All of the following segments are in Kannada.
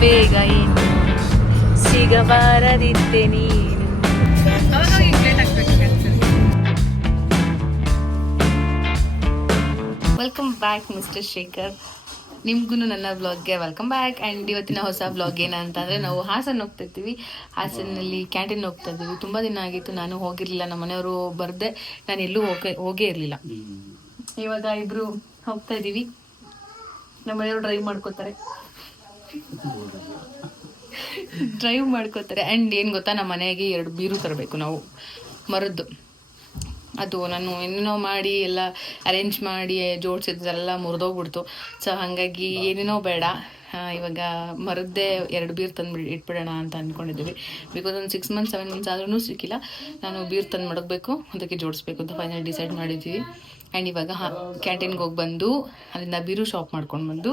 ಬೇಗ ಏನು ಸಿಗಬಾರದಿದ್ದೆ ನೀನು. ವೆಲ್ಕಮ್ ಬ್ಯಾಕ್ ಮಿಸ್ಟರ್ ಶೇಖರ್, ನಿಮ್ಗೂ ನನ್ನ ಬ್ಲಾಗ್ಗೆ ವೆಲ್ಕಮ್ ಬ್ಯಾಕ್. ಆ್ಯಂಡ್ ಇವತ್ತಿನ ಹೊಸ ಬ್ಲಾಗ್ ಏನಂತಂದರೆ, ನಾವು ಹಾಸನ ಹೋಗ್ತಾ ಇದ್ದೀವಿ. ಹಾಸನಲ್ಲಿ ಕ್ಯಾಂಟೀನ್ ಹೋಗ್ತಾ ಇದ್ದೀವಿ. ತುಂಬ ದಿನ ಆಗಿತ್ತು, ನಾನು ಹೋಗಿರಲಿಲ್ಲ, ನಮ್ಮ ಮನೆಯವರು ಬರದೆ ನಾನು ಎಲ್ಲೂ ಹೋಗೇ ಇರಲಿಲ್ಲ. ಇವಾಗ ಇಬ್ಬರು ಹೋಗ್ತಾ ಇದ್ದೀವಿ. ನಮ್ಮ ಮನೆಯವರು ಡ್ರೈವ್ ಮಾಡ್ಕೋತಾರೆ ಆ್ಯಂಡ್ ಏನು ಗೊತ್ತಾ, ನಮ್ಮ ಮನೆಗೆ 2 ಬೀರು ತರಬೇಕು ನಾವು, ಮರದ್ದು. ಅದು ನಾನು ಏನೇನೋ ಮಾಡಿ ಎಲ್ಲ ಅರೇಂಜ್ ಮಾಡಿ ಜೋಡಿಸಿದ್ದೆಲ್ಲ ಮುರಿದೋಗ್ಬಿಡ್ತು. ಸೊ ಹಾಗಾಗಿ ಏನೇನೋ ಬೇಡ, ಇವಾಗ ಮರದ್ದೇ 2 ಬೀರು ತಂದು ಇಟ್ಬಿಡೋಣ ಅಂತ ಅಂದ್ಕೊಂಡಿದ್ದೀವಿ. ಬಿಕಾಸ್ ಒಂದು 6 ಮಂತ್ಸ್ 7 ಮಂತ್ಸ್ ಆದ್ರೂ ಸಿಕ್ಕಿಲ್ಲ. ನಾನು ಬೀರು ತಂದು ಮಡಗಬೇಕು, ಅದಕ್ಕೆ ಜೋಡಿಸ್ಬೇಕು ಅಂತ ಫೈನಲ್ ಡಿಸೈಡ್ ಮಾಡಿದ್ದೀವಿ. ಆ್ಯಂಡ್ ಇವಾಗ ಕ್ಯಾಂಟೀನ್ಗೆ ಹೋಗಿ ಬಂದು ಅಲ್ಲಿಂದ ಬೀರು ಶಾಪ್ ಮಾಡ್ಕೊಂಡು ಬಂದು,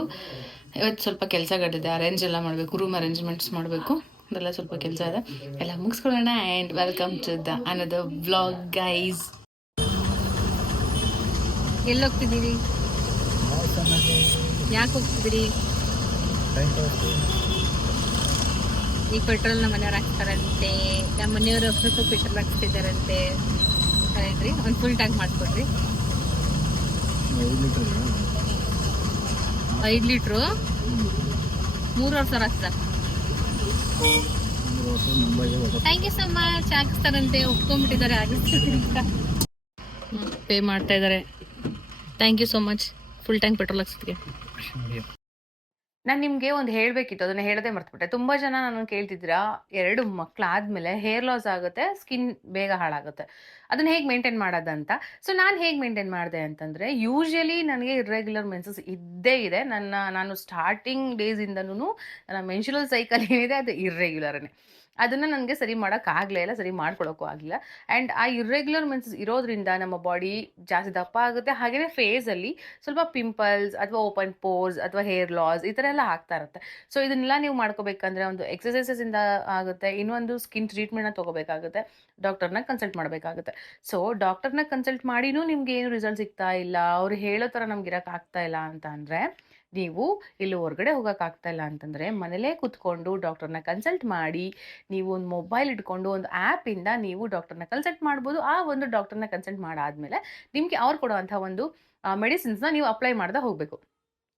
ಇವತ್ತು ಸ್ವಲ್ಪ ಕೆಲಸಗಳಿದೆ, ಅರೇಂಜ್ ಎಲ್ಲ ಮಾಡಬೇಕು, ರೂಮ್ ಅರೇಂಜ್ಮೆಂಟ್ಸ್ ಮಾಡಬೇಕು, ಅದೆಲ್ಲ ಸ್ವಲ್ಪ ಕೆಲಸ ಇದೆ, ಎಲ್ಲ ಮುಗಿಸ್ಕೊಳ್ಳೋಣ. And welcome to the another vlog guys. ಎಲ್ಲಿ ಹೋಗ್ತಿದ್ದೀವಿ? ಯಾಕೆ ಹೋಗ್ತಿದ್ದೀರಿ? ಈ ಪೆಟ್ರೋಲ್ ನಮ್ಮ ಮನೆಯವ್ರು ಹಾಕ್ತಾರಂತೆ, ನಮ್ಮ ಮನೆಯವರು ಅಪ್ರೂಪ ಪೆಟ್ರೋಲ್ ಹಾಕ್ತಿದ್ದಾರಂತೆ. ಕರೆಕ್ಟ್ರಿ, ಒಂದು ಫುಲ್ ಟ್ಯಾಂಕ್ ಮಾಡಿಕೊಡ್ರಿ. 5 ಲೀಟ್ರು 3,000 ಹಾಕ್ತಾರೆ. Thank you so much. ಹಾಕಿಸ್ತಾರಂತೆ, ಒಪ್ಕೊಂಡ್ಬಿಟ್ಟಿದ್ದಾರೆ, ಹಾಕಿಸ್ತಾರೆ, ಪೇ ಮಾಡ್ತಾ ಇದ್ದಾರೆ. Thank you so much full tank petrol ಹಾಕ್ಸೋದಕ್ಕೆ. ನಾನು ನಿಮಗೆ ಒಂದು ಹೇಳಬೇಕಿತ್ತು, ಅದನ್ನು ಹೇಳದೆ ಮರ್ತ್ಬಿಟ್ಟೆ. ತುಂಬ ಜನ ನಾನು ಕೇಳ್ತಿದ್ದೀರಾ, 2 ಮಕ್ಕಳಾದ್ಮೇಲೆ ಹೇರ್ ಲಾಸ್ ಆಗುತ್ತೆ, ಸ್ಕಿನ್ ಬೇಗ ಹಾಳಾಗುತ್ತೆ, ಅದನ್ನು ಹೇಗೆ ಮೇಂಟೈನ್ ಮಾಡೋದಂತ. ಸೊ ನಾನು ಹೇಗೆ ಮೇಂಟೈನ್ ಮಾಡಿದೆ ಅಂತಂದರೆ, ಯೂಶ್ವಲಿ ನನಗೆ ಇರ್ರೆಗ್ಯುಲರ್ ಮೆನ್ಸಸ್ ಇದ್ದೇ ಇದೆ. ನಾನು ಸ್ಟಾರ್ಟಿಂಗ್ ಡೇಸಿಂದನೂ ನನ್ನ ಮೆನ್ಸುರಲ್ ಸೈಕಲ್ ಏನಿದೆ ಅದು ಇರ್ರೆಗ್ಯುಲರೇ. ಅದನ್ನು ನನಗೆ ಸರಿ ಮಾಡೋಕ್ಕಾಗಲೇ ಇಲ್ಲ, ಸರಿ ಮಾಡ್ಕೊಳ್ಳೋಕ್ಕೂ ಆಗಲಿಲ್ಲ. ಆ್ಯಂಡ್ ಆ ಇರ್ರೆಗ್ಯುಲರ್ ಮೆನ್ಸಸ್ ಇರೋದ್ರಿಂದ ನಮ್ಮ ಬಾಡಿ ಜಾಸ್ತಿ ದಪ್ಪ ಆಗುತ್ತೆ, ಹಾಗೆಯೇ ಫೇಸಲ್ಲಿ ಸ್ವಲ್ಪ ಪಿಂಪಲ್ಸ್ ಅಥವಾ ಓಪನ್ ಪೋರ್ಸ್ ಅಥವಾ ಹೇರ್ ಲಾಸ್ ಈ ಥರ ಎಲ್ಲ ಆಗ್ತಾ ಇರುತ್ತೆ. ಸೊ ಇದನ್ನೆಲ್ಲ ನೀವು ಮಾಡ್ಕೋಬೇಕಂದ್ರೆ ಒಂದು ಎಕ್ಸಸೈಸಸ್ಸಿಂದ ಆಗುತ್ತೆ, ಇನ್ನೊಂದು ಸ್ಕಿನ್ ಟ್ರೀಟ್ಮೆಂಟ್ನ ತೊಗೋಬೇಕಾಗುತ್ತೆ, ಡಾಕ್ಟರ್ನ ಕನ್ಸಲ್ಟ್ ಮಾಡಬೇಕಾಗುತ್ತೆ. ಸೊ ಡಾಕ್ಟರ್ನ ಕನ್ಸಲ್ಟ್ ಮಾಡಿನೂ ನಿಮ್ಗೆ ಏನು ರಿಸಲ್ಟ್ ಸಿಗ್ತಾ ಇಲ್ಲ, ಅವ್ರು ಹೇಳೋ ಥರ ನಮ್ಗೆ ಇರೋಕ್ಕಾಗ್ತಾ ಇಲ್ಲ ಅಂತ ಅಂದರೆ, ನೀವು ಇಲ್ಲಿ ಹೊರಗಡೆ ಹೋಗೋಕ್ಕಾಗ್ತಾ ಇಲ್ಲ ಅಂತಂದರೆ ಮನೇಲೇ ಕೂತ್ಕೊಂಡು ಡಾಕ್ಟರ್ನ ಕನ್ಸಲ್ಟ್ ಮಾಡಿ, ನೀವು ಒಂದು ಮೊಬೈಲ್ ಇಟ್ಕೊಂಡು ಒಂದು ಆ್ಯಪಿಂದ ನೀವು ಡಾಕ್ಟರ್ನ ಕನ್ಸಲ್ಟ್ ಮಾಡ್ಬೋದು. ಆ ಒಂದು ಡಾಕ್ಟರ್ನ ಕನ್ಸಲ್ಟ್ ಮಾಡಾದಮೇಲೆ ನಿಮಗೆ ಅವ್ರು ಕೊಡುವಂಥ ಒಂದು ಮೆಡಿಸಿನ್ಸ್ನ ನೀವು ಅಪ್ಲೈ ಮಾಡ್ತಾ ಹೋಗಬೇಕು.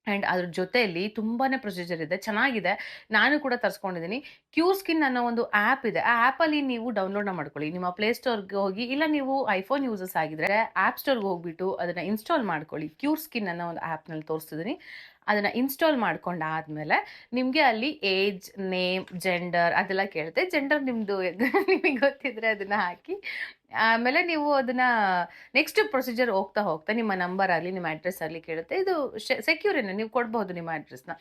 ಆ್ಯಂಡ್ ಅದ್ರ ಜೊತೆಯಲ್ಲಿ ತುಂಬಾ ಪ್ರೊಸೀಜರ್ ಇದೆ, ಚೆನ್ನಾಗಿದೆ. ನಾನು ಕೂಡ ತರಿಸ್ಕೊಂಡಿದ್ದೀನಿ. ಕ್ಯೂರ್ ಸ್ಕಿನ್ ಅನ್ನೋ ಒಂದು ಆ್ಯಪ್ ಇದೆ. ಆ ಆ್ಯಪಲ್ಲಿ ನೀವು ಡೌನ್ಲೋಡ್ನ ಮಾಡ್ಕೊಳ್ಳಿ. ನಿಮ್ಮ ಪ್ಲೇಸ್ಟೋರ್ಗೆ ಹೋಗಿ, ಇಲ್ಲ ನೀವು ಐಫೋನ್ ಯೂಸರ್ಸ್ ಆಗಿದ್ದರೆ ಆ್ಯಪ್ ಸ್ಟೋರ್ಗೆ ಹೋಗ್ಬಿಟ್ಟು ಅದನ್ನು ಇನ್ಸ್ಟಾಲ್ ಮಾಡ್ಕೊಳ್ಳಿ. ಕ್ಯೂರ್ ಸ್ಕಿನ್ ಅನ್ನೋ ಒಂದು ಆ್ಯಪ್ನಲ್ಲಿ ತೋರಿಸ್ತಿದ್ದೀನಿ. ಅದನ್ನು ಇನ್ಸ್ಟಾಲ್ ಮಾಡ್ಕೊಂಡಾದಮೇಲೆ ನಿಮಗೆ ಅಲ್ಲಿ ಏಜ್, ನೇಮ್, ಜೆಂಡರ್ ಅದೆಲ್ಲ ಕೇಳುತ್ತೆ. ಜೆಂಡರ್ ನಿಮ್ಮದು ನಿಮಗೆ ಗೊತ್ತಿದ್ರೆ ಅದನ್ನು ಹಾಕಿ, ಆಮೇಲೆ ನೀವು ಅದನ್ನು ನೆಕ್ಸ್ಟ್ ಪ್ರೊಸೀಜರ್ ಹೋಗ್ತಾ ನಿಮ್ಮ ನಂಬರ್ ಆಗಲಿ ನಿಮ್ಮ ಅಡ್ರೆಸ್ ಆಗಲಿ ಕೇಳುತ್ತೆ. ಇದು ಸೆಕ್ಯೂರೇನೆ, ನೀವು ಕೊಡ್ಬೋದು ನಿಮ್ಮ ಅಡ್ರೆಸ್ನ.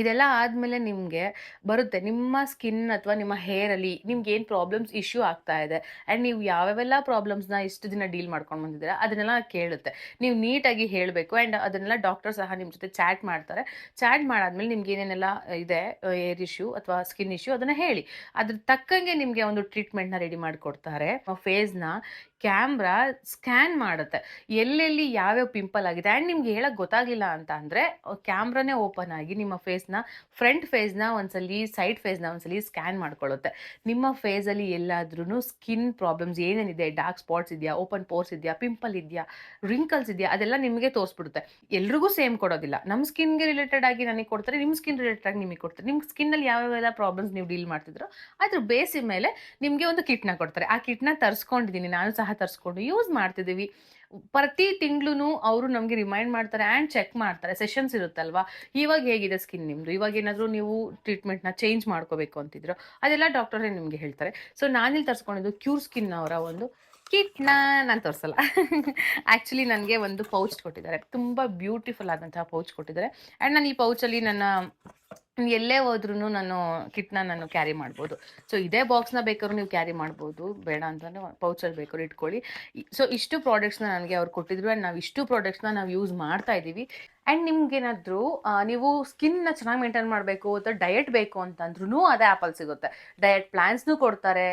ಇದೆಲ್ಲ ಆದಮೇಲೆ ನಿಮಗೆ ಬರುತ್ತೆ ನಿಮ್ಮ ಸ್ಕಿನ್ ಅಥವಾ ನಿಮ್ಮ ಹೇರಲ್ಲಿ ನಿಮ್ಗೆ ಏನು ಪ್ರಾಬ್ಲಮ್ಸ್ ಇಶ್ಯೂ ಆಗ್ತಾ ಇದೆ, ಆ್ಯಂಡ್ ನೀವು ಯಾವ್ಯಾವೆಲ್ಲ ಪ್ರಾಬ್ಲಮ್ಸ್ನ ಇಷ್ಟು ದಿನ ಡೀಲ್ ಮಾಡ್ಕೊಂಡು ಬಂದಿದ್ದೀರಾ ಅದನ್ನೆಲ್ಲ ಕೇಳುತ್ತೆ. ನೀವು ನೀಟಾಗಿ ಹೇಳಬೇಕು. ಆ್ಯಂಡ್ ಅದನ್ನೆಲ್ಲ ಡಾಕ್ಟರ್ ಸಹ ನಿಮ್ಮ ಜೊತೆ ಚಾಟ್ ಮಾಡ್ತಾರೆ. ಚಾಟ್ ಮಾಡಾದ್ಮೇಲೆ ನಿಮ್ಗೆ ಏನೇನೆಲ್ಲ ಇದೆ, ಏರ್ ಇಶ್ಯೂ ಅಥವಾ ಸ್ಕಿನ್ ಇಶ್ಯೂ, ಅದನ್ನು ಹೇಳಿ ಅದ್ರ ತಕ್ಕಂಗೆ ನಿಮಗೆ ಒಂದು ಟ್ರೀಟ್ಮೆಂಟ್ನ ರೆಡಿ ಮಾಡಿಕೊಡ್ತಾರೆ. ಫೇಸ್ನ ಕ್ಯಾಮ್ರಾ ಸ್ಕ್ಯಾನ್ ಮಾಡುತ್ತೆ, ಎಲ್ಲೆಲ್ಲಿ ಯಾವ್ಯಾವ ಪಿಂಪಲ್ ಆಗಿದೆ. ಆ್ಯಂಡ್ ನಿಮ್ಗೆ ಹೇಳಕ್ಕೆ ಗೊತ್ತಾಗಲಿಲ್ಲ ಅಂತ ಅಂದರೆ ಕ್ಯಾಮ್ರಾನೇ ಓಪನ್ ಆಗಿ ನಿಮ್ಮ ಫೇಸ್ನ, ಫ್ರಂಟ್ ಫೇಸ್ನ ಒಂದ್ಸಲಿ, ಸೈಡ್ ಫೇಸ್ನ ಒಂದ್ಸಲಿ ಸ್ಕ್ಯಾನ್ ಮಾಡ್ಕೊಳ್ಳುತ್ತೆ. ನಿಮ್ಮ ಫೇಸಲ್ಲಿ ಎಲ್ಲಾದ್ರೂ ಸ್ಕಿನ್ ಪ್ರಾಬ್ಲಮ್ಸ್ ಏನೇನಿದೆ, ಡಾರ್ಕ್ ಸ್ಪಾಟ್ಸ್ ಇದೆಯಾ, ಓಪನ್ ಪೋರ್ಸ್ ಇದೆಯಾ, ಪಿಂಪಲ್ ಇದೆಯಾ, ರಿಂಕಲ್ಸ್ ಇದೆಯಾ, ಅದೆಲ್ಲ ನಿಮಗೆ ತೋರಿಸ್ಬಿಡುತ್ತೆ. ಎಲ್ರಿಗೂ ಸೇಮ್ ಕೊಡೋದಿಲ್ಲ, ನಮ್ಮ ಸ್ಕಿನ್ಗೆ ರಿಲೇಟೆಡ್ ಆಗಿ ನನಗೆ ಕೊಡ್ತಾರೆ, ನಿಮ್ಮ ಸ್ಕಿನ್ ರಿಲೇಟೆಡ್ ಆಗಿ ನಿಮಗೆ ಕೊಡ್ತಾರೆ. ನಿಮ್ಮ ಸ್ಕಿನ್ನಲ್ಲಿ ಯಾವ್ಯಾವೆಲ್ಲ ಪ್ರಾಬ್ಲಮ್ಸ್ ನೀವು ಡೀಲ್ ಮಾಡ್ತಿದ್ರು ಅದ್ರ ಬೇಸಿನ ಮೇಲೆ ನಿಮಗೆ ಒಂದು ಕಿಟ್ನ ಕೊಡ್ತಾರೆ. ಆ ಕಿಟ್ನ ತರಿಸ್ಕೊಂಡಿದ್ದೀನಿ, ನಾನು ಸಹ ತರಿಸ್ಕೊಂಡು ಯೂಸ್ ಮಾಡ್ತಿದ್ದೀವಿ. ಪ್ರತಿ ತಿಂಗಳು ಅವರು ನಮಗೆ ರಿಮೈಂಡ್ ಮಾಡ್ತಾರೆ ಆ್ಯಂಡ್ ಚೆಕ್ ಮಾಡ್ತಾರೆ. ಸೆಷನ್ಸ್ ಇರುತ್ತಲ್ವಾ, ಇವಾಗ ಹೇಗಿದೆ ಸ್ಕಿನ್ ನಿಮ್ಮದು, ಇವಾಗ ಏನಾದರೂ ನೀವು ಟ್ರೀಟ್ಮೆಂಟ್ನ ಚೇಂಜ್ ಮಾಡ್ಕೋಬೇಕು ಅಂತಿದ್ರು ಅದೆಲ್ಲ ಡಾಕ್ಟರೇ ನಿಮಗೆ ಹೇಳ್ತಾರೆ. ಸೊ ನಾನಿಲ್ಲಿ ತರಿಸ್ಕೊಂಡಿದ್ದು ಕ್ಯೂರ್ ಸ್ಕಿನ್ ಅವರ ಒಂದು ಕಿಟ್ನ. ನಾನು ತೋರಿಸಲ್ಲ, ಆ್ಯಕ್ಚುಲಿ ನನಗೆ ಒಂದು ಪೌಚ್ ಕೊಟ್ಟಿದ್ದಾರೆ, ತುಂಬ ಬ್ಯೂಟಿಫುಲ್ ಆದಂತಹ ಪೌಚ್ ಕೊಟ್ಟಿದ್ದಾರೆ. ಆ್ಯಂಡ್ ನಾನು ಈ ಪೌಚಲ್ಲಿ ನನ್ನ ಎಲ್ಲೇ ಹೋದ್ರೂ ನಾನು ಕಿಟ್ನ ನಾನು ಕ್ಯಾರಿ ಮಾಡ್ಬೋದು. ಸೊ ಇದೇ ಬಾಕ್ಸ್ನ ಬೇಕಾದ್ರೂ ನೀವು ಕ್ಯಾರಿ ಮಾಡ್ಬೋದು, ಬೇಡ ಅಂತಂದರೆ ಪೌಚಲ್ಲಿ ಬೇಕಾದ್ರೂ ಇಟ್ಕೊಳ್ಳಿ. ಸೊ ಇಷ್ಟು ಪ್ರಾಡಕ್ಟ್ಸ್ನ ನನಗೆ ಅವ್ರು ಕೊಟ್ಟಿದ್ರು, ಆ್ಯಂಡ್ ನಾವು ಇಷ್ಟು ಪ್ರಾಡಕ್ಟ್ಸ್ನ ನಾವು ಯೂಸ್ ಮಾಡ್ತಾ ಇದ್ದೀವಿ. ಆ್ಯಂಡ್ ನಿಮ್ಗೇನಾದರೂ ನೀವು ಸ್ಕಿನ್ನ ಚೆನ್ನಾಗಿ ಮೇಂಟೈನ್ ಮಾಡಬೇಕು ಅಥವಾ ಡಯಟ್ ಬೇಕು ಅಂತಂದ್ರೂ ಅದೇ ಆ್ಯಪಲ್ಲಿ ಸಿಗುತ್ತೆ. ಡಯಟ್ ಪ್ಲ್ಯಾನ್ಸ್ನೂ ಕೊಡ್ತಾರೆ.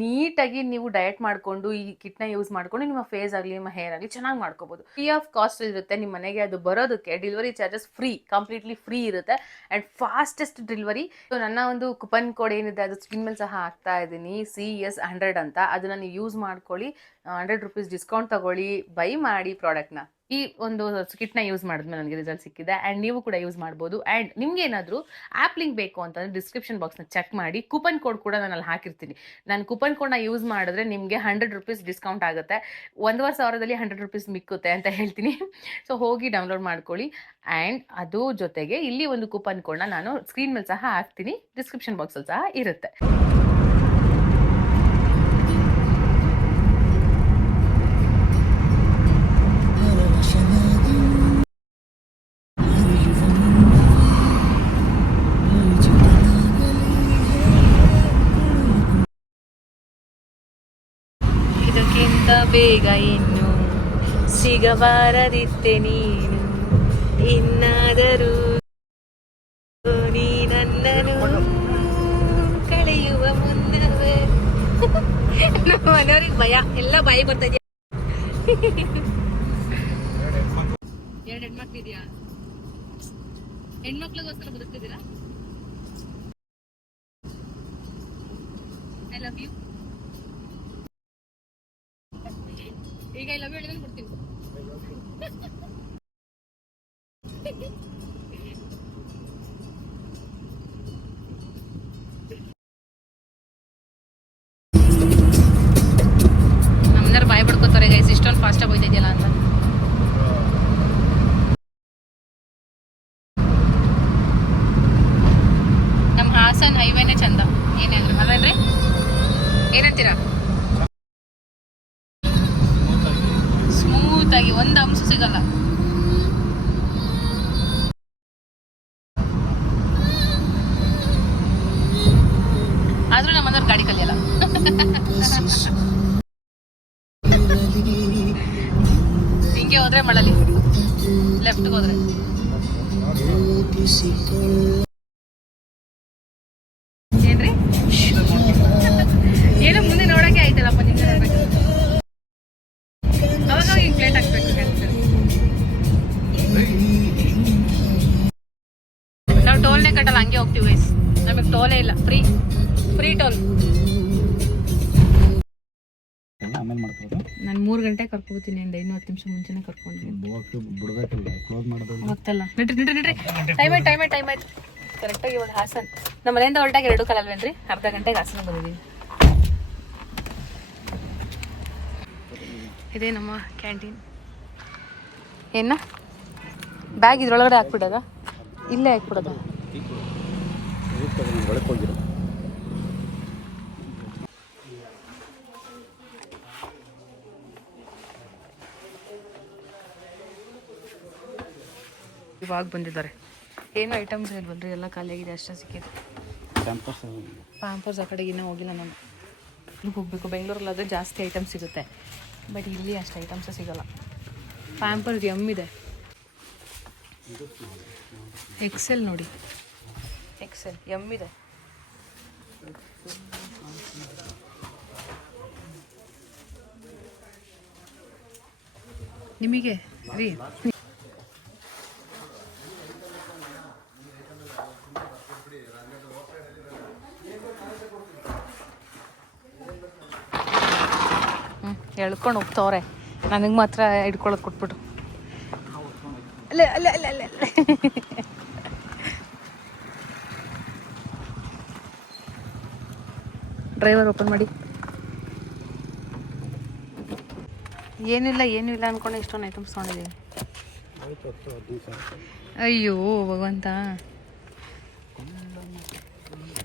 ನೀಟಾಗಿ ನೀವು ಡಯಟ್ ಮಾಡಿಕೊಂಡು ಈ ಕಿಟ್ನ ಯೂಸ್ ಮಾಡಿಕೊಂಡು ನಿಮ್ಮ ಫೇಸ್ ಆಗಲಿ ನಿಮ್ಮ ಹೇರ್ ಆಗಲಿ ಚೆನ್ನಾಗಿ ಮಾಡ್ಕೋಬೋದು. ಫ್ರೀ ಆಫ್ ಕಾಸ್ಟ್ ಇರುತ್ತೆ. ನಿಮ್ಮ ಮನೆಗೆ ಅದು ಬರೋದಕ್ಕೆ delivery charges free, completely free ಇರುತ್ತೆ. And fastest delivery. ಸೊ ನನ್ನ ಒಂದು ಕೂಪನ್ ಕೋಡ್ ಏನಿದೆ ಅದು ಸ್ಕ್ರೀನ್ ಮೇಲೆ ಸಹ ಹಾಕ್ತಾ ಇದ್ದೀನಿ, CS100 ಅಂತ. ಅದನ್ನ ನೀವು ಯೂಸ್ ಮಾಡ್ಕೊಳ್ಳಿ, 100 ರುಪೀಸ್ ಡಿಸ್ಕೌಂಟ್ ತಗೊಳ್ಳಿ, ಬೈ ಮಾಡಿ ಪ್ರಾಡಕ್ಟ್ನ. ಈ ಒಂದು ಕಿಟ್ನ ಯೂಸ್ ಮಾಡಿದ್ಮೇಲೆ ನನಗೆ ರಿಸಲ್ಟ್ ಸಿಕ್ಕಿದೆ ಆ್ಯಂಡ್ ನೀವು ಕೂಡ ಯೂಸ್ ಮಾಡ್ಬೋದು. ಆ್ಯಂಡ್ ನಿಮ್ಗೆ ಏನಾದರೂ ಆ್ಯಪ್ ಲಿಂಕ್ ಬೇಕು ಅಂತಂದರೆ ಡಿಸ್ಕ್ರಿಪ್ಷನ್ ಬಾಕ್ಸ್ನ ಚೆಕ್ ಮಾಡಿ, ಕೂಪನ್ ಕೋಡ್ ಕೂಡ ನಾನು ಅಲ್ಲಿ ಹಾಕಿರ್ತೀನಿ. ನಾನು ಕೂಪನ್ ಕೋಡ್ನ ಯೂಸ್ ಮಾಡಿದ್ರೆ ನಿಮಗೆ 100 ರುಪೀಸ್ ಡಿಸ್ಕೌಂಟ್ ಆಗುತ್ತೆ, 1,500ದಲ್ಲಿ 100 ರುಪೀಸ್ ಮಿಕ್ಕುತ್ತೆ ಅಂತ ಹೇಳ್ತೀನಿ. ಸೊ ಹೋಗಿ ಡೌನ್ಲೋಡ್ ಮಾಡ್ಕೊಳ್ಳಿ. ಆ್ಯಂಡ್ ಅದು ಜೊತೆಗೆ ಇಲ್ಲಿ ಒಂದು ಕೂಪನ್ ಕೋಡ್ನ ನಾನು ಸ್ಕ್ರೀನ್ ಮೇಲೆ ಸಹ ಹಾಕ್ತೀನಿ, ಡಿಸ್ಕ್ರಿಪ್ಷನ್ ಬಾಕ್ಸಲ್ಲಿ ಸಹ ಇರುತ್ತೆ. ಇದಕ್ಕಿಂತ ಬೇಗ ಇನ್ನು ಸಿಗಬಾರದಿತ್ತೆ ನೀನು, ಇನ್ನಾದರೂ ನೀ ನನ್ನನ್ನು ಕಳೆಯುವ ಮುನ್ನವೇ. ನಮ್ಮ ಮನೆಯವ್ರಿಗೆ ಭಯ, ಎಲ್ಲ ಭಯ ಬರ್ತಾ ಇದೆಯಾ? 2 ಹೆಣ್ಮಕ್ಳಿದ್ಯಾ? ಹೆಣ್ಮಕ್ಳಿಗೋಸ್ಕರ ಬದುಕ್ತಿದ್ದೀರಾ? I love you. ಈಗ ಐ ಲವ್ ಯು ಹೇಳಿದ್ರೆ ಬಿಡ್ತೀನಿ. ನಮ್ಮನ್ನ ಬಾಯ್ ಬಿಡ್ಕೋತಾರೆ ಗೈಸ್, ಇಷ್ಟೊಂದು ಫಾಸ್ಟಾಗಿ ಹೋಯ್ತಾ ಇದೆಯಲ್ಲ ಅಂತ. ನಮ್ಮ ಹಾಸನ್ ಹೈವೇನೇ ಚಂದ, ಏನಾದ್ರು ಅಲ್ವೇನ್ರಿ? ಏನಂತೀರಾ? ಸ್ಮೂತ್ ಆಗಿ ಒಂದು ಅಂಶ ಸಿಗಲ್ಲ. ಆದ್ರೂ ನಮ್ಮ ಮನೆಯವ್ರು ಗಾಡಿ ಕಲಿಯಲ್ಲ. ಹಿಂಗೆ ಹೋದ್ರೆ ಮಳಲಿ, ಲೆಫ್ಟ್ಗೆ ಹೋದ್ರೆ ಏನ್ರಿ? ಏನೋ ಮುಂದೆ ನೋಡಕ್ಕೆ ಆಯ್ತಲ್ಲಪ್ಪ, ನಿಮ್ಗೆ ನೋಡ್ಬೇಕು. ಅವಾಗ ಈಗ ಪ್ಲೇಟ್ ಹಾಕ್ಬೇಕು. ನಾವು ಟೋಲ್ನೇ ಕಟ್ಟಲ್ಲ, ಹಂಗೆ ಹೋಗ್ತೀವಿ ಗೈಸ್. ನಮಗೆ ಟೋಲೇ ಇಲ್ಲ, ಫ್ರೀ ಟೋಲ್. ನಾನು 3 ಗಂಟೆ ಕರ್ಕೊತೀನಿ ಅಂದೆ, ಇನ್ನು 10 ನಿಮಿಷ ಮುಂಚೆನೆ ಕರ್ಕೊಂಡಿದ್ದೀನಿ. ಗೊತ್ತಲ್ಲ, ನಡ್ರಿ ಟೈಮ್ ಆಯ್ತು ಕರೆಕ್ಟಾಗಿ. ಇವಾಗ ಹಾಸನ್ ನಮ್ಮ ಮನೆಯಿಂದ ಹೊರಟಾಗ 2 ಕಾಲ ಅಲ್ವೇನ್ರಿ? ಅರ್ಧ ಗಂಟೆಗೆ ಹಾಸನ ಬಂದಿದ್ದೀವಿ. ಇದೇ ನಮ್ಮ ಕ್ಯಾಂಟೀನ್. ಏನ ಬ್ಯಾಗ್ ಇದ್ರೊಳಗಡೆ ಹಾಕ್ಬಿಡೋದ? ಇಲ್ಲೇ ಹಾಕ್ಬಿಡೋದ? ಇವಾಗ ಬಂದಿದ್ದಾರೆ. ಏನು ಐಟಮ್ಸ್ ಇಲ್ವಲ್ರಿ, ಎಲ್ಲ ಖಾಲಿಯಾಗಿದೆ, ಅಷ್ಟೇ ಸಿಕ್ಕಿದೆ. ಪ್ಯಾಂಪರ್ಸ್ ಆ ಕಡೆಗೆ ಇನ್ನೂ ಹೋಗಿಲ್ಲ ನಾನು. ಇಲ್ಲಿಗೆ ಹೋಗಬೇಕು. ಬೆಂಗಳೂರಲ್ಲಾದರೆ ಜಾಸ್ತಿ ಐಟಮ್ಸ್ ಸಿಗುತ್ತೆ, ಬಟ್ ಇಲ್ಲಿ ಅಷ್ಟು ಐಟಮ್ಸೇ ಸಿಗೋಲ್ಲ. ಪ್ಯಾಂಪರ್ಸ್ ಇದೆ, ಎಕ್ಸೆಲ್ ನೋಡಿ, ಎಕ್ಸೆಲ್ ಇದೆ. ನಿಮಗೆ ರೀ ಎಳ್ಕೊಂಡು ಹೋಗ್ತವ್ರೆ, ನನಗೆ ಮಾತ್ರ ಹಿಡ್ಕೊಳ್ಳೋದು ಕೊಟ್ಬಿಟ್ಟು. ಅಲ್ಲ ಡ್ರೈವರ್ ಓಪನ್ ಮಾಡಿ. ಏನಿಲ್ಲ ಅಂದ್ಕೊಂಡೆ ಇಷ್ಟೊಂದು ಐಟಮ್ಸ್ ತೊಗೊಂಡಿದ್ದೀನಿ. ಅಯ್ಯೋ ಭಗವಂತ,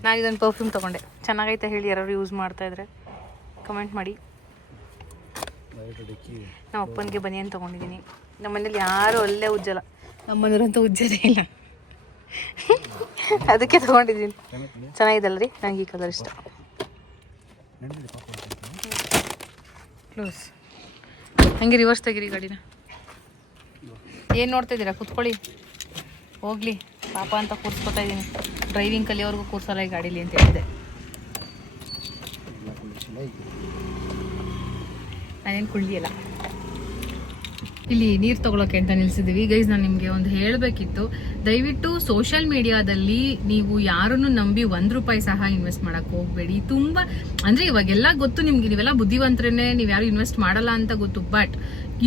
ನಾನು ಇದೊಂದು ಪರ್ಫ್ಯೂಮ್ ತೊಗೊಂಡೆ, ಚೆನ್ನಾಗೈತೆ ಹೇಳಿ ಯಾರು ಯೂಸ್ ಮಾಡ್ತಾಯಿದ್ರೆ ಕಮೆಂಟ್ ಮಾಡಿ. ನಮ್ಮ ಅಪ್ಪನಿಗೆ ಬನಿಯನ್ ತೊಗೊಂಡಿದ್ದೀನಿ. ನಮ್ಮ ಮನೇಲಿ ಯಾರೂ ಅಲ್ಲೇ ಉಜ್ಜಲ್ಲ, ನಮ್ಮ ಮನೆಯವ್ರಂತೂ ಉಜ್ಜದೇ ಇಲ್ಲ, ಅದಕ್ಕೆ ತೊಗೊಂಡಿದ್ದೀನಿ. ಚೆನ್ನಾಗಿದಲ್ಲ ರೀ, ನನಗೆ ಈ ಕಲರ್ ಇಷ್ಟ. ಕ್ಲೋಸ್ ಹಂಗೆ ರಿವರ್ಸ್ ತೆಗೀರಿ ಗಾಡಿನ. ಏನು ನೋಡ್ತಾಯಿದ್ದೀರಾ? ಕೂತ್ಕೊಳ್ಳಿ, ಹೋಗಲಿ ಪಾಪ ಅಂತ ಕೂರಿಸ್ಕೊತಾ ಇದ್ದೀನಿ. ಡ್ರೈವಿಂಗ್ ಕಲಿಯೋರ್ಗೂ ಕೂರ್ಸಲ್ಲ ಈ ಗಾಡೀಲಿ ಅಂತ ಹೇಳಿದೆ. ನಾನೇನು ಕುಳ್ಳಿಯಲ್ಲ. ಇಲ್ಲಿ ನೀರು ತಗೊಳಕ್ಕೆ ಅಂತ ನಿಲ್ಸಿದೀವಿ ಗೈಸ್. ನಾನು ನಿಮ್ಗೆ ಒಂದು ಹೇಳಬೇಕಿತ್ತು, ದಯವಿಟ್ಟು ಸೋಷಿಯಲ್ ಮೀಡಿಯಾದಲ್ಲಿ ನೀವು ಯಾರನ್ನು ನಂಬಿ ₹1 ಸಹ ಇನ್ವೆಸ್ಟ್ ಮಾಡಕ್ ಹೋಗ್ಬೇಡಿ. ತುಂಬಾ ಅಂದ್ರೆ ಇವಾಗೆಲ್ಲ ಗೊತ್ತು ನಿಮ್ಗೆ, ನೀವೆಲ್ಲ ಬುದ್ಧಿವಂತರೇನೆ, ನೀವ್ ಯಾರು ಇನ್ವೆಸ್ಟ್ ಮಾಡಲ್ಲ ಅಂತ ಗೊತ್ತು. ಬಟ್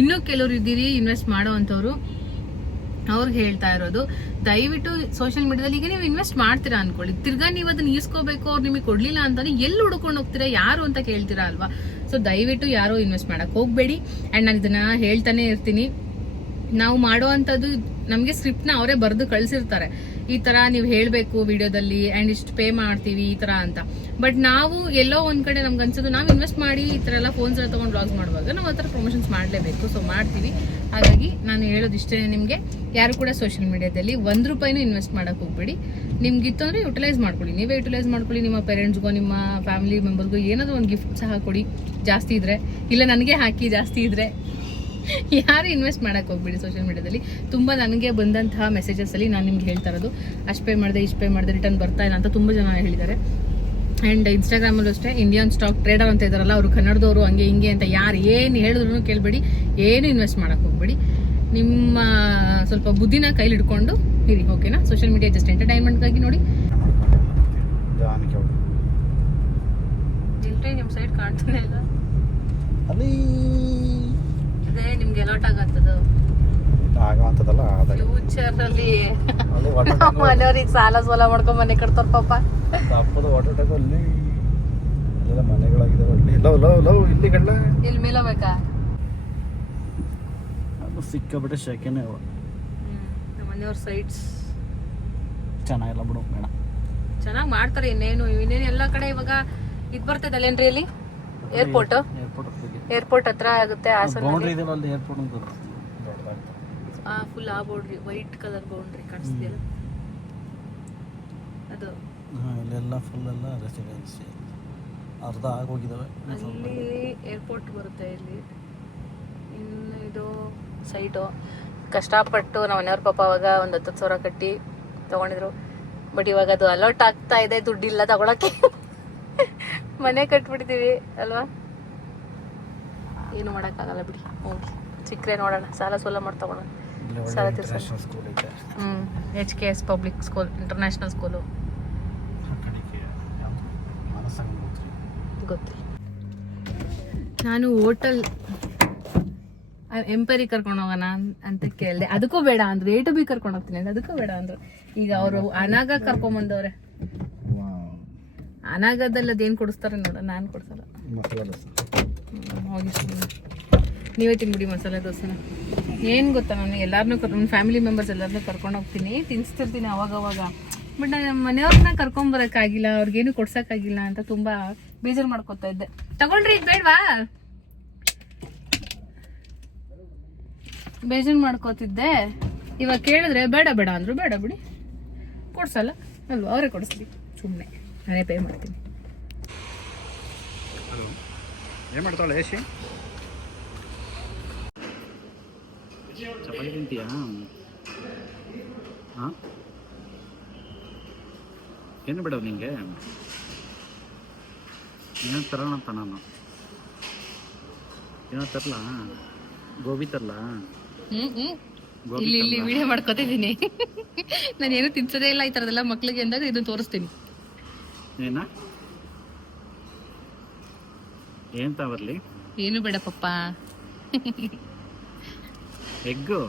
ಇನ್ನೂ ಕೆಲವರು ಇದ್ದೀರಿ ಇನ್ವೆಸ್ಟ್ ಮಾಡೋ ಅಂತವ್ರು, ಅವ್ರಿಗೆ ಹೇಳ್ತಾ ಇರೋದು, ದಯವಿಟ್ಟು ಸೋಷಿಯಲ್ ಮೀಡಿಯಾದಲ್ಲಿ ಈಗ ನೀವು ಇನ್ವೆಸ್ಟ್ ಮಾಡ್ತೀರಾ ಅನ್ಕೊಳ್ಳಿ, ತಿರ್ಗಾ ನೀವು ಅದನ್ನ ಈಸ್ಕೋಬೇಕು, ಅವ್ರು ನಿಮಗೆ ಕೊಡ್ಲಿಲ್ಲ ಅಂತಾನೆ ಎಲ್ಲಿ ಹುಡ್ಕೊಂಡು ಹೋಗ್ತೀರಾ, ಯಾರು ಅಂತ ಕೇಳ್ತೀರಾ ಅಲ್ವಾ. ಸೊ ದಯವಿಟ್ಟು ಯಾರು ಇನ್ವೆಸ್ಟ್ ಮಾಡಕ್ ಹೋಗ್ಬೇಡಿ. ಅಂಡ್ ನಾನು ಇದನ್ನ ಹೇಳ್ತಾನೆ ಇರ್ತೀನಿ, ನಾವು ಮಾಡೋ ಅಂಥದ್ದು ನಮಗೆ ಸ್ಕ್ರಿಪ್ಟ್ನ ಅವರೇ ಬರೆದು ಕಳ್ಸಿರ್ತಾರೆ, ಈ ತರ ನೀವು ಹೇಳ್ಬೇಕು ವಿಡಿಯೋದಲ್ಲಿ ಅಂಡ್ ಇಷ್ಟು ಪೇ ಮಾಡ್ತೀವಿ ಈ ತರ ಅಂತ. ಬಟ್ ನಾವು ಎಲ್ಲೋ ಒಂದ್ ಕಡೆ ನಮ್ಗೆ ಅನ್ಸೋದು, ನಾವು ಇನ್ವೆಸ್ಟ್ ಮಾಡಿ ಈ ತರ ಎಲ್ಲ ಫೋನ್ಸ್ ಎಲ್ಲ ತಗೊಂಡು ಬ್ಲಾಗ್ಸ್ ಮಾಡುವಾಗ ನಾವು ಆ ಥರ ಪ್ರಮೋಷನ್ಸ್ ಮಾಡಲೇಬೇಕು. ಸೊ ಮಾಡ್ತೀವಿ. ಹಾಗಾಗಿ ನಾನು ಹೇಳೋದು ಇಷ್ಟೇ ನಿಮಗೆ, ಯಾರು ಕೂಡ ಸೋಷಿಯಲ್ ಮೀಡಿಯಾದಲ್ಲಿ ₹1 ಇನ್ವೆಸ್ಟ್ ಮಾಡಕ್ ಹೋಗ್ಬೇಡಿ. ನಿಮ್ಗಿತ್ತು ಅಂದ್ರೆ ಯುಟಿಲೈಸ್ ಮಾಡ್ಕೊಳ್ಳಿ, ನೀವೇ ಯುಟಿಲೈಸ್ ಮಾಡ್ಕೊಳ್ಳಿ. ನಿಮ್ಮ ಪೇರೆಂಟ್ಸ್ಗೋ ನಿಮ್ಮ ಫ್ಯಾಮಿಲಿ ಮೆಂಬರ್ಸ್ಗೋ ಏನಾದ್ರು ಒಂದು ಗಿಫ್ಟ್ ಸಹ ಕೊಡಿ, ಜಾಸ್ತಿ ಇದ್ರೆ, ಇಲ್ಲ ನನಗೆ ಹಾಕಿ ಜಾಸ್ತಿ ಇದ್ರೆ. ಯಾರು ಇನ್ವೆಸ್ಟ್ ಮಾಡಕ್ ಹೋಗ್ಬೇಡಿ ಸೋಷಿಯಲ್ ಮೀಡಿಯಾದಲ್ಲಿ. ತುಂಬಾ ನನಗೆ ಬಂದಂತಹ ಮೆಸೇಜಸ್ ಅಲ್ಲಿ ನಾನು ನಿಮ್ಗೆ ಹೇಳ್ತಾ ಇರೋದು, ಅಷ್ಟು ಪೇ ಮಾಡಿದೆ ಇಷ್ಟು ಪೇ ಮಾಡಿದೆ ರಿಟರ್ನ್ ಬರ್ತಾ ಇಲ್ಲ ಅಂತ ತುಂಬಾ ಜನ ಹೇಳಿದ್ದಾರೆ. ಅಂಡ್ ಇನ್ಸ್ಟಾಗ್ರಾಮಲ್ಲೂ ಅಷ್ಟೇ, ಇಂಡಿಯನ್ ಸ್ಟಾಕ್ ಟ್ರೇಡರ್ ಅಂತ ಇದಾರಲ್ಲ, ಅವರು ಕನ್ನಡದವರು ಹಂಗೆ ಹಿಂಗೆ ಅಂತ ಯಾರು ಏನು ಹೇಳಿದ್ರು ಕೇಳಬೇಡಿ, ಏನು ಇನ್ವೆಸ್ಟ್ ಮಾಡಕ್ ಹೋಗ್ಬೇಡಿ. ನಿಮ್ಮ ಸ್ವಲ್ಪ ಬುದ್ಧಿನ ಕೈಲಿ ಹಿಡ್ಕೊಂಡು ಇರಿ, ಓಕೆನಾ. ಸೋಷಿಯಲ್ ಮೀಡಿಯಾ ಜಸ್ಟ್ ಎಂಟರ್ಟೈನ್ಮೆಂಟ್ಗಾಗಿ ನೋಡಿ. ಇಲ್ರಿ ನಿಮ್ಮ ಸೈಡ್ ಕಾಣ್ತಾನೆ ಇಲ್ಲ, ಅದೇ ನಿಮ್ಗೆ ಅಲರ್ಟ್ ಆಗತ್ತದು ಫ್ಯೂಚರ್ ಅಲ್ಲಿ. ಮನೆಯವ್ರಿಗೆ ಸಾಲ ಮಾಡ್ಕೊಂಡ್ ಮನೆ ಕಟ್ತಾರ ಪಾಪ. ಇಲ್ಲಿ ಮೇಲೆ ಬೇಕಾ ಸಿಕ್ಕಾಬಿಟ್ಟೆ ಶೆಕೆನೇ. ನಮ್ಮ ಮನೆಯವ್ರ ಸೈಟ್ಸ್ ಚೆನ್ನಾಗಿಲ್ಲ ಬಿಡು, ಬೇಡ. ಚೆನ್ನಾಗಿ ಮಾಡ್ತಾರೆ. ಇನ್ನೇನು ಎಲ್ಲ ಕಡೆ ಇವಾಗ ಇದು ಬರ್ತದಲ್ಲೇನ್ರಿ ಇಲ್ಲಿ ಏರ್ಪೋರ್ಟ್ ಹತ್ರ ಆಗುತ್ತೆ. ಫುಲ್ ಆ ಬೌಂಡ್ರಿ, ವೈಟ್ ಕಲರ್ ಬೌಂಡ್ರಿ ಕಾಣಿಸ್ತಿಲ್ಲ ಅದು. ಇಲ್ಲೆಲ್ಲ ಫುಲ್ ಎಲ್ಲ ರೆಸಿಡೆನ್ಸಿ ಅರ್ಧ ಆಗೋಗಿದಾವೆ. ಅಲ್ಲಿ ಏರ್ಪೋರ್ಟ್ ಬರುತ್ತೆ ಇಲ್ಲಿ. ಇನ್ನು ಇದು ಸೈಟು ಕಷ್ಟಪಟ್ಟು ನಮ್ಮ ಮನೆಯವ್ರ ಪಾಪ ಅವಾಗ ಒಂದು 10,000 ಕಟ್ಟಿ ತಗೊಂಡಿದ್ರು. ಬಟ್ ಇವಾಗ ಅದು ಅಲರ್ಟ್ ಆಗ್ತಾ ಇದೆ, ದುಡ್ಡಿಲ್ಲ ತಗೊಳಕ್ಕೆ. ಮನೆ ಕಟ್ಬಿಡ್ತೀವಿ ಅಲ್ವಾ, ಏನು ಮಾಡೋಕ್ಕಾಗಲ್ಲ ಬಿಡಿ. ಹೋಗಿ ಸಿಕ್ಕರೆ ನೋಡೋಣ, ಸಾಲ ಮಾಡಿ ತಗೊಳ್ಳೋಣ, ಸಾಲ ತೀರ್ಸೋಣ. HKS public school, international school ಗೊತ್ತಿಲ್ಲ. ನಾನು ಹೋಟೆಲ್ ಎಂಪೈರಿ ಕರ್ಕೊಂಡು ಹೋಗೋಣ ಅಂತ ಕೇಳಿದೆ, ಅದಕ್ಕೂ ಬೇಡ ಅಂದ್ರು. A to B ಕರ್ಕೊಂಡು ಹೋಗ್ತೀನಿ ಅಂತ, ಅದಕ್ಕೂ ಬೇಡ ಅಂದ್ರು. ಈಗ ಅವರು ಅನಾಗ ಕರ್ಕೊಂಬಂದವ್ರೆ. ಅನಾಗದಲ್ಲಿ ಅದೇನು ಕೊಡಿಸ್ತಾರೆ ನೋಡ, ನಾನು ಕೊಡ್ಸಲ್ಲ. ಹೋಗಿ ನೀವೇ ತಿನ್ಬಿಡಿ ಮಸಾಲೆ ದೋಸೆನ. ಏನು ಗೊತ್ತಾ, ನಾನು ಎಲ್ಲಾರನ್ನೂ ನನ್ನ ಫ್ಯಾಮಿಲಿ ಮೆಂಬರ್ಸ್ ಎಲ್ಲರನ್ನೂ ಕರ್ಕೊಂಡು ಹೋಗ್ತೀನಿ, ತಿನ್ನಿಸ್ತಿರ್ತೀನಿ ಅವಾಗವಾಗ. ಬಟ್ ನಾನು ಮನೆಯವ್ರನ್ನ ಕರ್ಕೊಂಬರಕ್ಕಾಗಿಲ್ಲ, ಅವ್ರಿಗೇನು ಕೊಡ್ಸೋಕ್ಕಾಗಿಲ್ಲ ಅಂತ ತುಂಬ ಬೇಜಾರು ಮಾಡ್ಕೊತಾ ಇದ್ದೆ. ತಗೊಳ್ರಿ, ಇದು ಬೇಡವಾ, ಬೇಜಾರು ಮಾಡ್ಕೋತಿದ್ದೆ. ಇವಾಗ ಕೇಳಿದ್ರೆ ಬೇಡ ಬೇಡ ಅಂದರು. ಬೇಡ ಬಿಡಿ, ಕೊಡ್ಸಲ್ಲ ಅಲ್ವಾ, ಅವರೇ ಕೊಡಿಸ್ಲಿ, ಸುಮ್ಮನೆ ನಾನೇ ಪೇ ಮಾಡ್ತೀನಿ. ಏನು ಮಾಡ್ತಾಳೆ ಯಶಿ? ಚಪಾತಿ ತಿಂತೀಯಾ? ಹಾಂ, ಏನು ಬಿಡೋದು ನಿಂಗೆ? ಏನೋ ತರೋಣ ಅಂತ ನಾನು. ಏನೋ ತರಲ, ಗೋಬಿ ತರಲ? ಇಲ್ಲಿ ವಿಡಿಯೋ ಮಾಡ್ಕೋತಿದ್ದೀನಿ. ನಾನು ಏನು ತಿನ್ಸೋದೇ ಇಲ್ಲ ಈ ಥರದೆಲ್ಲ ಮಕ್ಳಿಗೆ ಅಂದಾಗ ಇದನ್ನು ತೋರಿಸ್ತೀನಿ. ಏನ ಏನ್ ತವರ್ಲಿ? ಏನು ಬೇಡ ಪಪ್ಪ. ಎಗ್ಗು?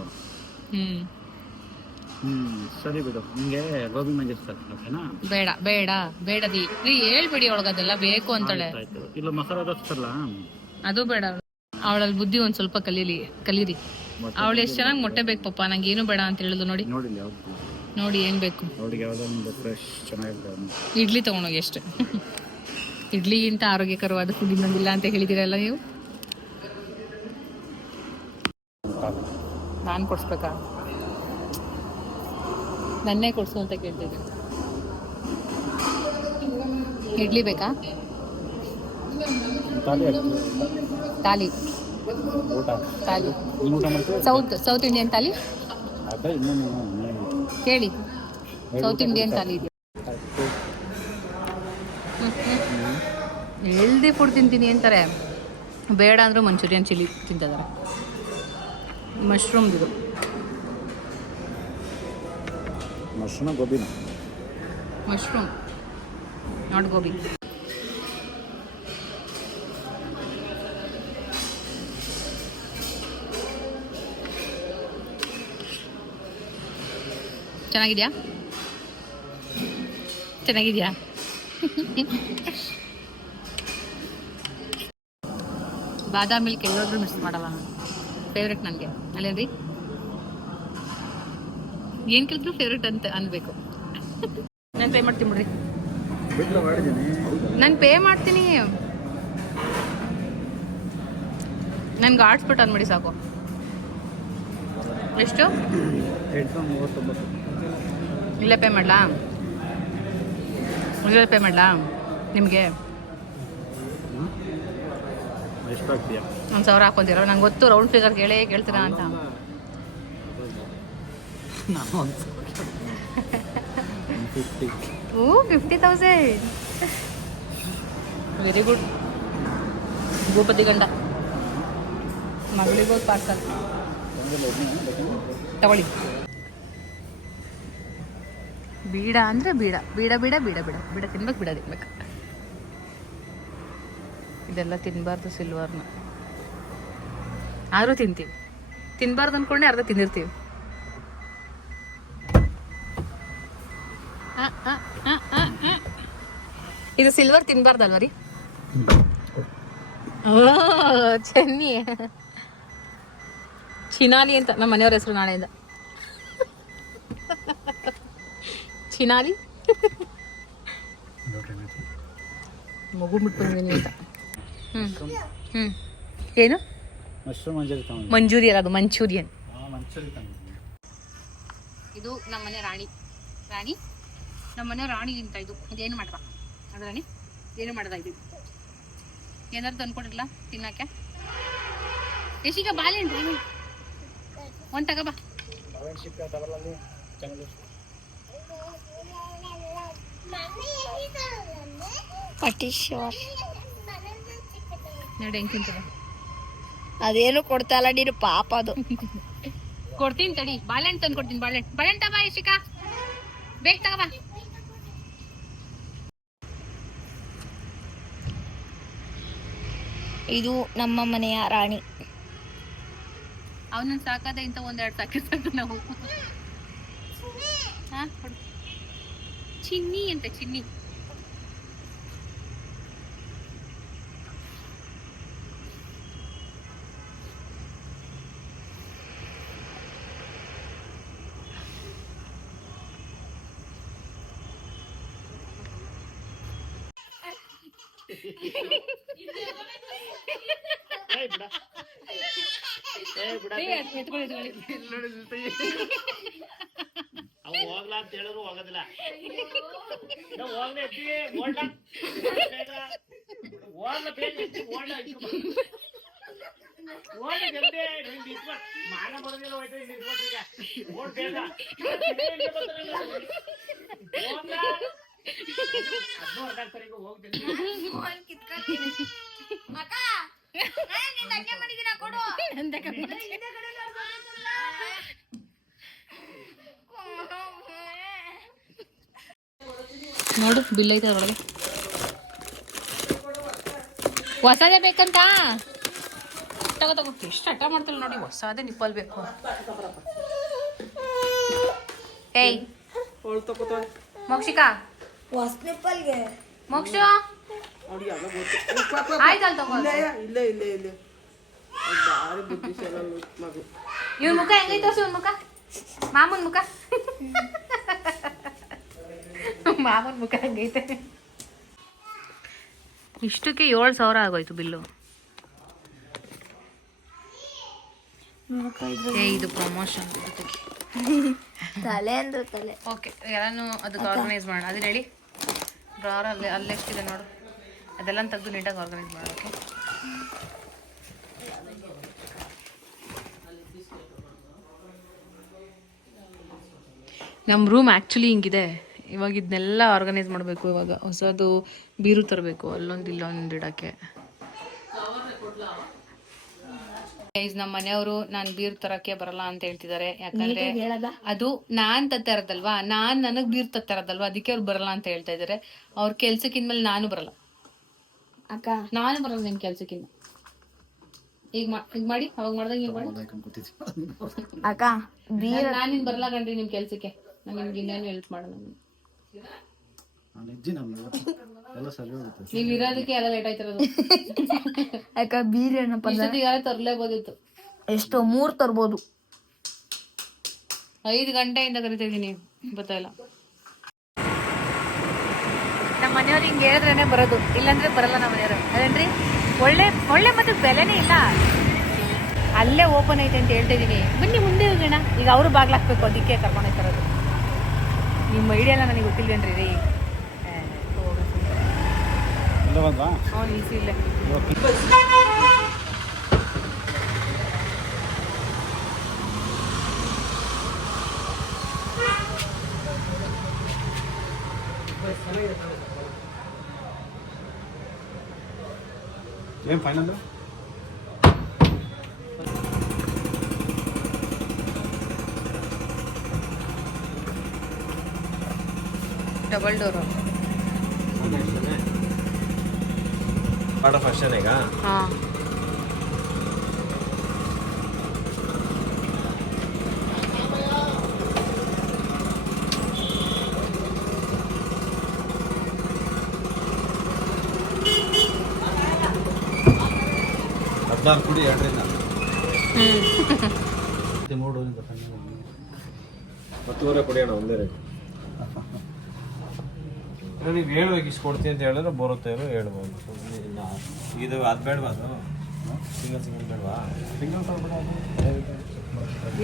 ಸರಿ ಬಿಡು, ನಿಂಗೆ ಗೋಬಿ ಮಂಜೂಸ್ ಓಕೆನಾ? ಬೇಡ ಬೇಡ ಬೇಡದಿ ಹೇಳ್ಬಿಡಿ, ಒಳಗದೆಲ್ಲ ಬೇಕು ಅಂತಾಳೆ. ಇಲ್ಲ ಮಸಾಲ ದೋಸೆ ತರಲ್ಲ? ಅದು ಬೇಡ. ಅವಳಲ್ಲಿ ಬುದ್ಧಿ ಒಂದ್ ಸ್ವಲ್ಪ ಕಲೀರಿ. ಅವಳು ಎಷ್ಟು ಚೆನ್ನಾಗಿ ಮೊಟ್ಟೆ ಬೇಕು ಪಪ್ಪ, ನಂಗೆ ಏನು ಬೇಡ ಅಂತ ಹೇಳಿದ್ಲು. ನೋಡಿ ಏನ್ ಬೇಕು. ಇಡ್ಲಿ ತಗೊಂಡೋಗಿ ಅಷ್ಟೇ. ಇಡ್ಲಿಗಿಂತ ಆರೋಗ್ಯಕರವಾದ ಫುಡ್ ಇನ್ನೊಂದಿಲ್ಲ ಅಂತ ಹೇಳಿದಿರಲ್ಲ ನೀವು. ನಾನು ಕೊಡ್ಸ್ಬೇಕಾ? ನನ್ನೇ ಕೊಡ್ಸು ಅಂತ ಕೇಳ್ತಿದ್ದೆ. ಇಡ್ಲಿ ಬೇಕಾ? ತಾಲಿ ಸೌತ್ ಇಂಡಿಯನ್ ತಾಲಿ ಕೇಳಿ. ಸೌತ್ ಇಂಡಿಯನ್ ತಾಲಿ ಇದೆಯಾ? ಹೆಲ್ದಿ ಫುಡ್ ತಿಂತೀನಿ ಅಂತಾರೆ, ಬೇಡ ಅಂದರೂ ಮಂಚೂರಿಯನ್ ಚಿಲ್ಲಿ ತಿಂತಿದ್ದಾರೆ. ಮಶ್ರೂಮ್ ಇದು ಮಶ್ರೂಮ್ ಗೋಬಿನ ಮಶ್ರೂಮ್ ನಾಟ್ ಗೋಬಿ. ಚೆನ್ನಾಗಿದ್ಯಾ? ಚೆನ್ನಾಗಿದ್ಯಾ? ಬಾದಾಮ್ ಮಿಲ್ಕ್ ಎಲ್ಲಾದ್ರೂ ಮಿಸ್ ಮಾಡಲ್ಲ ನಾನು. ಫೇವ್ರೆಟ್ ನನಗೆ. ಅಲ್ಲೇನ್ರಿ? ಏನು ಕೇಳಿದ್ರು ಫೇವ್ರೆಟ್ ಅಂತ ಅನ್ಬೇಕು. ನಾನು ಪೇ ಮಾಡ್ತೀನಿ ಬಿಡ್ರಿ. ನಾನು ಪೇ ಮಾಡ್ತೀನಿ. ನನ್ಗೆ ಆಡ್ಸ್ಬಿಟ್ಟು ಅಂದ್ಬಿಡಿ ಸಾಕು. ಎಷ್ಟು? 839. ಇಲ್ಲೇ ಪೇ ಮಾಡಲಾ? ಇಲ್ಲೇ ಪೇ ಮಾಡಲಾ ನಿಮಗೆ? ಎಷ್ಟು ಆಗ್ತೀಯಾ? 1,000 ಹಾಕೊಂತೀರ? ನಂಗೆ ಗೊತ್ತು ರೌಂಡ್ ಫಿಗರ್ ಕೇಳ್ತೀರಾ ಅಂತ. ಓ 50,000. Very good. ಭೂಪತಿ ಗಂಡ ಮಗಳಿಗೋದು ಪಾರ್ಸಲ್ ತಗೊಳ್ಳಿ. ಬೀಡ ಅಂದರೆ ಬೀಡ ಬೀಡ ಬೀಡ ಬೀಡ ಬೀಡ ಬೀಡ ತಿನ್ಬೇಕು, ಬೀಡ ತಿನ್ಬೇಕು. ಇದೆಲ್ಲ ತಿನ್ನಬಾರ್ದು ಸಿಲ್ವರ್ನ, ಆದರೂ ತಿಂತೀವಿ. ತಿನ್ನಬಾರ್ದು ಅಂದ್ಕೊಂಡೆ ಅರ್ಧ ತಿಂದಿರ್ತೀವಿ. ಇದು ಸಿಲ್ವರ್ ತಿನ್ನಬಾರ್ದಲ್ವ ರೀ? ಚೆನ್ನಿ ಚಿನಾಲಿ ಅಂತ ನಮ್ಮ ಮನೆಯವ್ರ ಹೆಸರು ನಾಳೆಯಿಂದ. ಚಿನಾಲಿ ಮಗು ಬಿಟ್ಬಂದಿನಿ ಅಂತ. ಏನು ಮಂಜೂರಿಯನ್? ಅದು ಮಂಚೂರಿಯನ್. ಇದು ನಮ್ಮನೆ ರಾಣಿ. ನಮ್ಮನೆ ರಾಣಿ ಅಂತ. ಇದೇನು ಮಾಡ್ದ ಅದು ರಾಣಿ? ಏನು ಮಾಡ್ದ ಇದು? ಏನಾದ್ರು ತಂದ್ಕೊಟ್ಟಿರಲ್ಲ ತಿನ್ನಕ್ಕೆ? ಯಶಿಕ ಬಾಳೆಹಣ್ಣು ಒಂದು ತಗೋಬಾ. ನೋಡಿ ಹೆಂಗ್ ತಿಂತದ. ಅದೇನು ಕೊಡ್ತಾ ಇಲ್ಲ ನೀನು, ಪಾಪ ಅದು. ಕೊಡ್ತೀನಿ ತಡಿ, ಬಾಳೆಹಣ್ಣು ತಂದು ಕೊಡ್ತೀನಿ. ಬಾಳೆಹಣ್ಣು ತಗೋ ಯಶಿಕಾ, ಬೇಗ ತಗೋಬಾ. ಇದು ನಮ್ಮ ಮನೆಯ ರಾಣಿ. ಅವನನ್ನ ಸಾಕಾದ ಇಂಥ ಒಂದೆರಡು ಸಾಕು ನಾವು. ಚಿನ್ನಿ ಅಂತ, ಚಿನ್ನಿ. ಹೋಗ್ಲಾ ಅಂತ ಹೇಳಿದ್ರು ಹೋಗೋದಿಲ್ಲ. ಮಾನ ಬರೋದಿಲ್ಲ. ನೋಡು ಬಿಲ್ ಐತೆ ಅದ್ರೊಳಗೆ. ಹೊಸದೇ ಬೇಕಂತ ತಗೋ. ಎಷ್ಟು ಹಠ ಮಾಡ್ತಾಳೆ ನೋಡಿ, ಹೊಸದೇ ನಿಪ್ಪಲ್ ಬೇಕು. ಏಯ್ ಮೋಕ್ಷಿಕಾ, ಮೋಕ್ಷ ಆಯ್ತಲ್ಲ ತಗೋ. ಇವ್ನ ಮುಖ ಹೆಂಗೈತೆ ತೋರ್ಸಿ. ಇವ್ನ ಮುಖ, ಮಾಮೂನ್ ಮುಖ. ಮಾಮೂನ್ ಮುಖ ಹೆಂಗೈತೆ. ಇಷ್ಟಕ್ಕೆ 7,000 ಆಗೋಯ್ತು ಬಿಲ್ಲು. ಇದು ಪ್ರಮೋಷನ್ ತಲೆ ಅಂದ್ರೆ ತಲೆ. ಓಕೆ, ಎಲ್ಲಾನು ಅದಕ್ಕೆ ಆರ್ಗನೈಸ್ ಮಾಡೋಣ. ಅದನ್ನ ಹೇಳಿ ಡ್ರಾರ್ ಅಲ್ಲೆಷ್ಟಿದೆ ನೋಡು, ಅದೆಲ್ಲ ತೆಗೆದು ನೀಟಾಗಿ ಆರ್ಗನೈಸ್ ಮಾಡೋಕೆ. ನಮ್ಮ ರೂಮ್ ಆ್ಯಕ್ಚುಲಿ ಹಿಂಗಿದೆ. ಇವಾಗ ಇದನ್ನೆಲ್ಲ ಆರ್ಗನೈಸ್ ಮಾಡಬೇಕು. ಇವಾಗ ಹೊಸದು ಬೀರು ತರಬೇಕು, ಅಲ್ಲೊಂದು ಇಲ್ಲೊಂದು ಇಡೋಕ್ಕೆ. ಗೈಸ್ ನಮ್ಮ ಮನೆಯವರು ನಾನು ಬೀರ್ ತರಕ್ಕೆ ಬರಲ್ಲ ಅಂತ ಹೇಳ್ತಿದ್ದಾರೆ. ಯಾಕಂದ್ರೆ ಅದು ನಾನ್ ತತ್ತಿರೋದಲ್ವಾ, ನನಗ್ ಬೀರ್ ತತ್ತಿರೋದಲ್ವಾ, ಅದಕ್ಕೆ ಅವ್ರು ಬರಲ್ಲ ಅಂತ ಹೇಳ್ತಾ ಇದಾರೆ. ಅವ್ರ ಕೆಲ್ಸಕ್ಕಿಂದ್ಮೇಲೆ ನಾನು ಬರಲ್ಲ ಅಕ್ಕ, ನಾನು ಬರಲ್ಲ ನಿಮ್ ಕೆಲ್ಸಕ್ಕಿಂತ. ಈಗ ಮಾಡಿ ಅವಾಗ ಮಾಡ್ದಂಗ ಈಗ ಮಾಡಿ ಅಕ್ಕ ಬೀರ್ ನಾನಿನ್ ಬರಲ್ಲ ಕಣ್ರಿ ನಿಮ್ ಕೆಲ್ಸಕ್ಕೆ. ನಾನು ನಿಮ್ಗೆ ಇನ್ನೇನು ಹೆಲ್ಪ್ ಮಾಡಲ್ಲ. ನೀವ್ ಇರೋದಕ್ಕೆ ಎಲ್ಲ ಲೇಟ್ ಆಯ್ತಿರೋದು. ಅಕ್ಕ ಬೀರ್ ಏನಪ್ಪ ತರ್ಲೇಬೋದಿತ್ತು. ಎಷ್ಟೋ 3 ತರ್ಬೋದು. 5 ಗಂಟೆಯಿಂದ ಕರಿತಾ ಇದೀನಿ, ಗೊತ್ತಾ ಇಲ್ಲ. ನಮ್ಮ ಮನೆಯವ್ರು ಹಿಂಗೆ ಹೇಳಿದ್ರೇನೆ ಬರೋದು, ಇಲ್ಲಾಂದ್ರೆ ಬರಲ್ಲ ನಮ್ಮ ಮನೆಯವರು. ಅದೇನ್ರಿ ಒಳ್ಳೆ ಮತ್ತೆ ಬೆಲೆನೇ ಇಲ್ಲ. ಅಲ್ಲೇ ಓಪನ್ ಐತೆ ಅಂತ ಹೇಳ್ತಾ ಇದೀನಿ, ಬನ್ನಿ ಮುಂದೆ ಹೋಗೋಣ. ಈಗ ಅವರು ಬಾಗ್ಲಾಕ್ಬೇಕು, ಅದಕ್ಕೆ ಕರ್ಕೊಂಡೋಗ್ತಾರದು. ನಿಮ್ಮ ಐಡಿಯಾ ಎಲ್ಲ ನನಗೆ ಗೊತ್ತಿಲ್ವೇನ್ರಿ ರೀ. ಈಸಿ ಇಲ್ಲ. ಏನ್ ಫೈನಲ್? Double door. ಫಸ್ಟ್ ಈಗ ಹಾಂ, ಹದಿನಾರು ಕುಡಿ 2ರಿಂದ 10 ಕುಡಿಯೋಣ ಒಂದೇ ರೇಟ್. ನೀವು ಹೇಳ್ಬೇಕು ಇಷ್ಟು ಕೊಡ್ತೀನಿ ಅಂತ ಹೇಳಿದ್ರೆ ಬರುತ್ತೆ, ಹೇಳ್ಬೋದು. ಇದು ಅದು ಬೇಡವಾ? ಅದು ಸಿಂಗಲ್ ಬೇಡವಾ? ಸಿಂಗಲ್ ತಗೊಬೇಡ.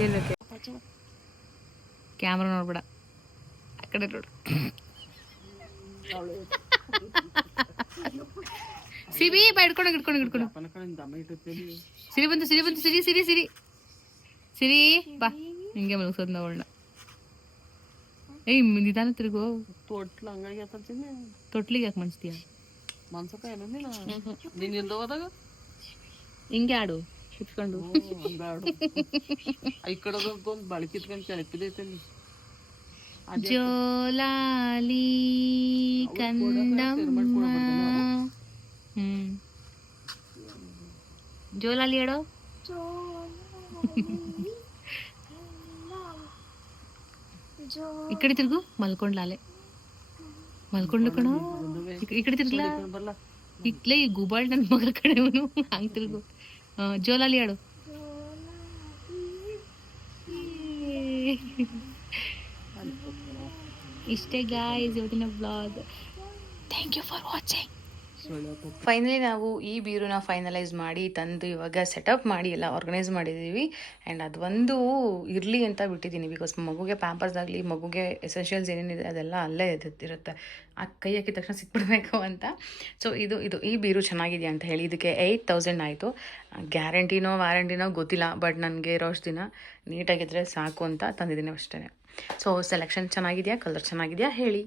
ಏನಕ್ಕೆ ಕ್ಯಾಮ್ರಾ ನೋಡ್ಬೇಡ, ಆ ಕಡೆ ನೋಡು. ಸಿರಿ ಬಾ, ಹಿಡ್ಕೊಂಡು ಸಿರಿ ಬಂತು ಸಿರಿ ಬಾ. ಹಿಂಗೆ ಮಲಗಿಸೋದು ನಾವಳ್ನ. ಏಯ್ ನಿಧಾನ ತಿರುಗು. ತೊಟ್ಲಿಗೆ ಯಾಕೆ ಮನ್ಸ್ತೀಯ? ಹಿಂಗೆ ಆಡು ಕುತ್ಕೊಂಡು. ಜೋಲಾಲಿ ಕಂದಮ್ಮ. ಜೋಲಾಲಿ ಹೇಳೋ. ಈ ಕಡೆ ತಿರುಗು. ಮಲ್ಕೊಂಡ್ಲಾಲೆ ಮಲ್ಕೊಂಡು ಕಣೋ. ಈ ಕಡೆ ತಿರ್ಗ್ಲಾ. ಇಟ್ಲೇ ಈ ಗುಬಾಳ್ ನನ್ನ ಮಗ ಕಡೆ ಅವನು. ಹಂಗೆ ತಿರುಗು. ಜೋಲಾಲಿ ಹೇಳು. ಇಷ್ಟೇ ಗಾಯ್ಸ್ ಇವತ್ತಿನ blog. Thank you for watching. Finally ನಾವು ಈ ಬೀರೂನ ಫೈನಲೈಸ್ ಮಾಡಿ ತಂದು ಇವಾಗ ಸೆಟಪ್ ಮಾಡಿ ಎಲ್ಲ ಆರ್ಗನೈಸ್ ಮಾಡಿದ್ದೀವಿ. ಆ್ಯಂಡ್ ಅದೊಂದು ಇರಲಿ ಅಂತ ಬಿಟ್ಟಿದ್ದೀನಿ, ಬಿಕಾಸ್ ಮಗುಗೆ ಪ್ಯಾಂಪರ್ಸ್ ಆಗಲಿ, ಮಗುಗೆ ಎಸೆನ್ಷಿಯಲ್ಸ್ ಏನೇನಿದೆ ಅದೆಲ್ಲ ಅಲ್ಲೇ ಇರುತ್ತೆ. ಆ ಕೈ ಹಾಕಿದ ತಕ್ಷಣ ಸಿಕ್ಬಿಡ್ಬೇಕು ಅಂತ. ಸೊ ಇದು ಈ ಬೀರು ಚೆನ್ನಾಗಿದೆಯಾ ಅಂತ ಹೇಳಿ ಇದಕ್ಕೆ 8000 ಆಯಿತು. ಗ್ಯಾರಂಟಿನೋ ವ್ಯಾರಂಟಿನೋ ಗೊತ್ತಿಲ್ಲ, ಬಟ್ ನನಗೆ ಇರೋಷ್ಟು ದಿನ ನೀಟಾಗಿದ್ದರೆ ಸಾಕು ಅಂತ ತಂದಿದ್ದೀನಿ ಅಷ್ಟೇ. ಸೊ ಸೆಲೆಕ್ಷನ್ ಚೆನ್ನಾಗಿದೆಯಾ, ಕಲರ್ ಚೆನ್ನಾಗಿದೆಯಾ ಹೇಳಿ.